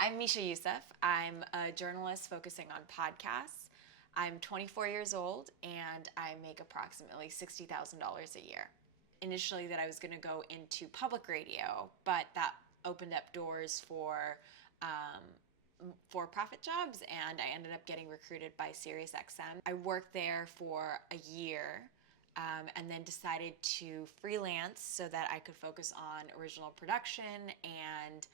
I'm Misha Youssef. I'm a journalist focusing on podcasts. I'm 24 years old and I make approximately $60,000 a year. Initially, that I was going to go into public radio, but that opened up doors for-profit jobs, and I ended up getting recruited by SiriusXM. I worked there for a year. And then decided to freelance so that I could focus on original production and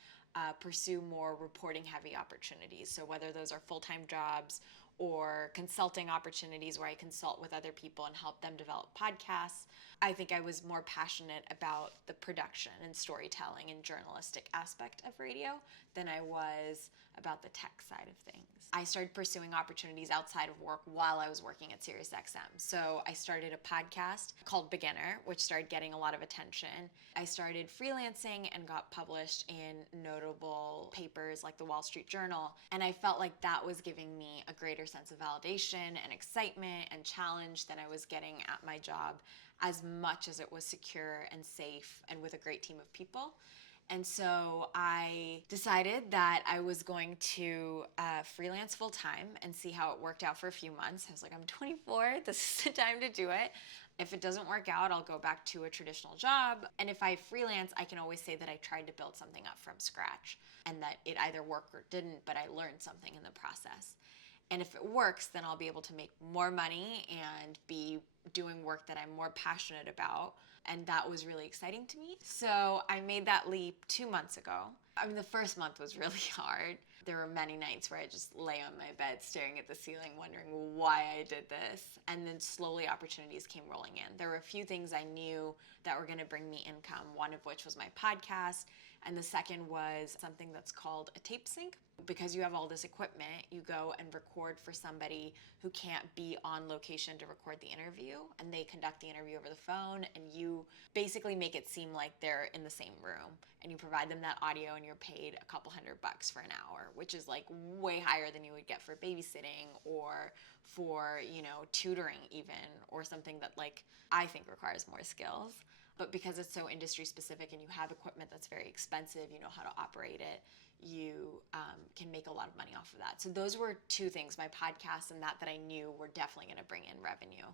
pursue more reporting heavy opportunities. So whether those are full-time jobs or consulting opportunities where I consult with other people and help them develop podcasts, I think I was more passionate about the production and storytelling and journalistic aspect of radio than I was about the tech side of things. I started pursuing opportunities outside of work while I was working at SiriusXM. So I started a podcast called Beginner, which started getting a lot of attention. I started freelancing and got published in notable papers like the Wall Street Journal. And I felt like that was giving me a greater sense of validation and excitement and challenge than I was getting at my job, as much as it was secure and safe and with a great team of people. And so I decided that I was going to freelance full time and see how it worked out for a few months. I was like, I'm 24, this is the time to do it. If it doesn't work out, I'll go back to a traditional job. And if I freelance, I can always say that I tried to build something up from scratch and that it either worked or didn't, but I learned something in the process. And if it works, then I'll be able to make more money and be doing work that I'm more passionate about. And that was really exciting to me. So I made that leap 2 months ago. I mean, the first month was really hard. There were many nights where I just lay on my bed staring at the ceiling, wondering why I did this. And then slowly opportunities came rolling in. There were a few things I knew that were going to bring me income, one of which was my podcast. And the second was something that's called a tape sync. Because you have all this equipment, you go and record for somebody who can't be on location to record the interview, and they conduct the interview over the phone, and you basically make it seem like they're in the same room, and you provide them that audio, and you're paid a couple $100 for an hour, which is like way higher than you would get for babysitting or for, tutoring even, or something that like I think requires more skills. But because it's so industry specific and you have equipment that's very expensive, you know how to operate it, you can make a lot of money off of that. So those were two things, my podcast and that I knew were definitely going to bring in revenue.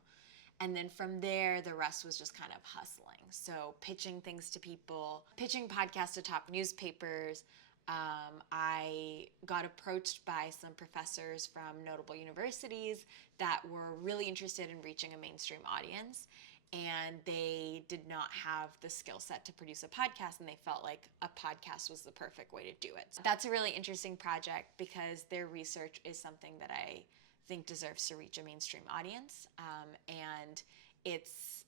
And then from there, the rest was just kind of hustling. So pitching things to people, pitching podcasts to top newspapers. I got approached by some professors from notable universities that were really interested in reaching a mainstream audience. And they did not have the skill set to produce a podcast, and they felt like a podcast was the perfect way to do it. So that's a really interesting project because their research is something that I think deserves to reach a mainstream audience. And it's,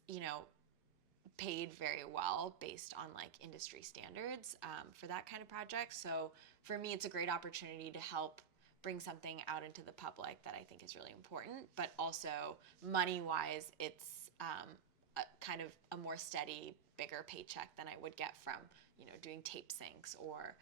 paid very well based on like industry standards for that kind of project. So for me, it's a great opportunity to help bring something out into the public that I think is really important, but also money-wise, it's kind of a more steady, bigger paycheck than I would get from, doing tape syncs or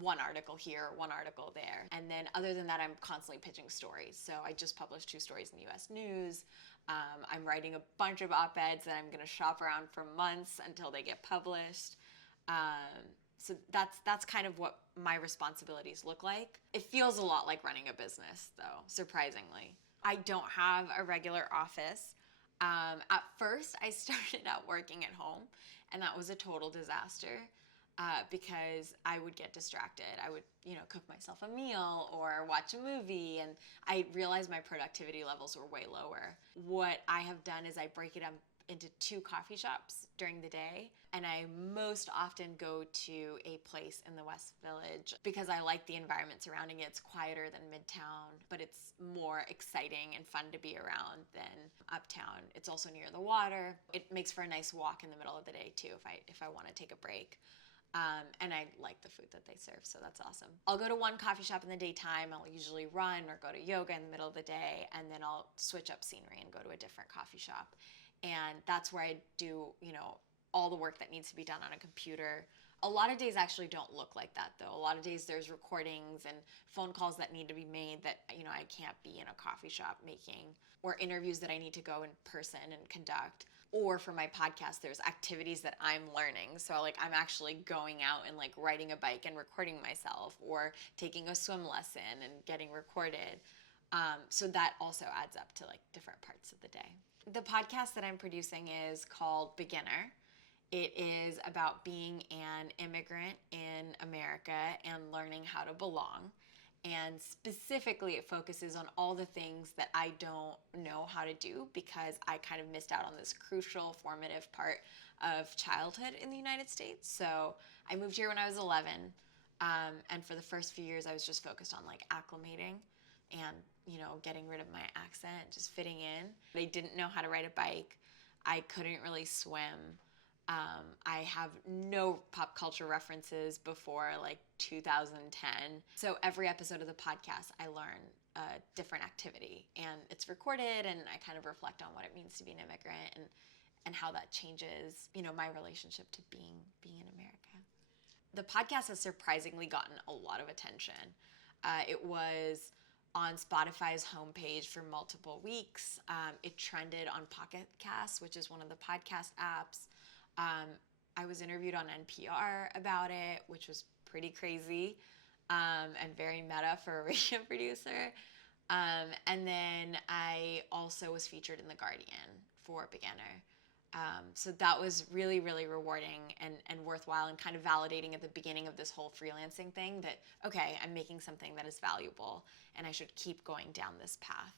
one article here, one article there. And then other than that, I'm constantly pitching stories. So I just published 2 stories in the US News. I'm writing a bunch of op-eds that I'm going to shop around for months until they get published. So that's kind of what my responsibilities look like. It feels a lot like running a business, though, surprisingly. I don't have a regular office. At first, I started out working at home, and that was a total disaster because I would get distracted. I would, cook myself a meal or watch a movie, and I realized my productivity levels were way lower. What I have done is I break it up into 2 coffee shops during the day, and I most often go to a place in the West Village because I like the environment surrounding it. It's quieter than Midtown, but it's more exciting and fun to be around than Uptown. It's also near the water. It makes for a nice walk in the middle of the day too if I want to take a break. And I like the food that they serve, so that's awesome. I'll go to one coffee shop in the daytime. I'll usually run or go to yoga in the middle of the day, and then I'll switch up scenery and go to a different coffee shop. And that's where I do, all the work that needs to be done on a computer. A lot of days actually don't look like that, though. A lot of days there's recordings and phone calls that need to be made that, I can't be in a coffee shop making, or interviews that I need to go in person and conduct. Or for my podcast, there's activities that I'm learning. So like I'm actually going out and like riding a bike and recording myself, or taking a swim lesson and getting recorded. So that also adds up to like different parts of the day. The podcast that I'm producing is called Beginner. It is about being an immigrant in America and learning how to belong. And specifically, it focuses on all the things that I don't know how to do because I kind of missed out on this crucial formative part of childhood in the United States. So I moved here when I was 11. And for the first few years, I was just focused on like acclimating and, getting rid of my accent, just fitting in. I didn't know how to ride a bike. I couldn't really swim. I have no pop culture references before like 2010. So every episode of the podcast, I learn a different activity, and it's recorded, and I kind of reflect on what it means to be an immigrant and how that changes, my relationship to being in America. The podcast has surprisingly gotten a lot of attention. It was on Spotify's homepage for multiple weeks. It trended on Pocket Casts, which is one of the podcast apps. I was interviewed on NPR about it, which was pretty crazy and very meta for a radio producer. And then I also was featured in The Guardian for Beginner. So that was really, really rewarding and worthwhile, and kind of validating at the beginning of this whole freelancing thing that, okay, I'm making something that is valuable and I should keep going down this path.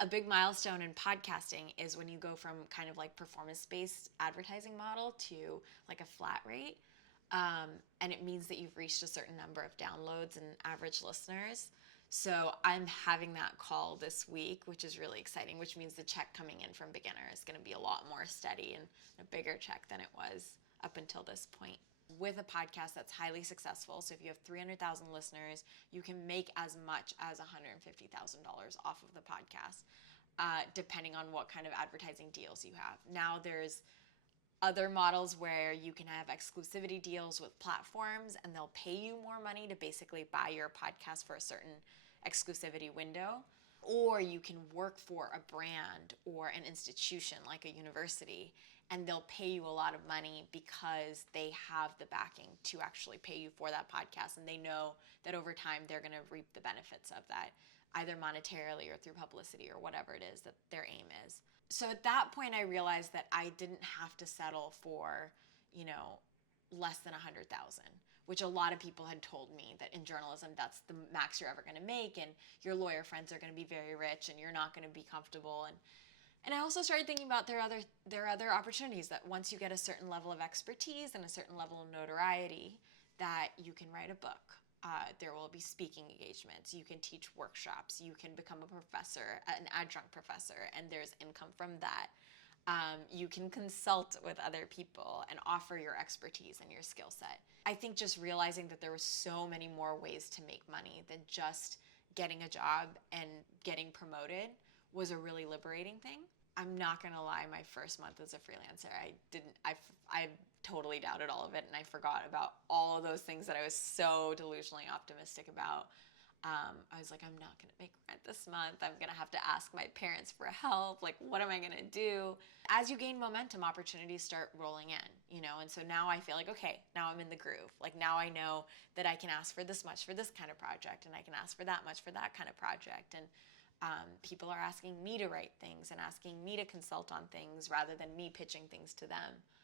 A big milestone in podcasting is when you go from kind of like performance-based advertising model to like a flat rate. And it means that you've reached a certain number of downloads and average listeners. So I'm having that call this week, which is really exciting, which means the check coming in from Beginner is going to be a lot more steady and a bigger check than it was up until this point. With a podcast that's highly successful, so if you have 300,000 listeners, you can make as much as $150,000 off of the podcast, depending on what kind of advertising deals you have. Now there's other models where you can have exclusivity deals with platforms and they'll pay you more money to basically buy your podcast for a certain exclusivity window. Or you can work for a brand or an institution like a university, and they'll pay you a lot of money because they have the backing to actually pay you for that podcast, and they know that over time they're going to reap the benefits of that, either monetarily or through publicity or whatever it is that their aim is. So at that point, I realized that I didn't have to settle for, less than 100,000, which a lot of people had told me that in journalism, that's the max you're ever going to make, and your lawyer friends are going to be very rich, and you're not going to be comfortable. And I also started thinking about there are other opportunities that once you get a certain level of expertise and a certain level of notoriety, that you can write a book. There will be speaking engagements. You can teach workshops. You can become a professor, an adjunct professor, and there's income from that. You can consult with other people and offer your expertise and your skill set. I think just realizing that there were so many more ways to make money than just getting a job and getting promoted was a really liberating thing. I'm not gonna lie, my first month as a freelancer, I totally doubted all of it, and I forgot about all of those things that I was so delusionally optimistic about. I was like, I'm not gonna make rent this month. I'm gonna have to ask my parents for help. Like, what am I gonna do? As you gain momentum, opportunities start rolling in, and so now I feel like, okay, now I'm in the groove. Like, now I know that I can ask for this much for this kind of project, and I can ask for that much for that kind of project. And people are asking me to write things and asking me to consult on things rather than me pitching things to them.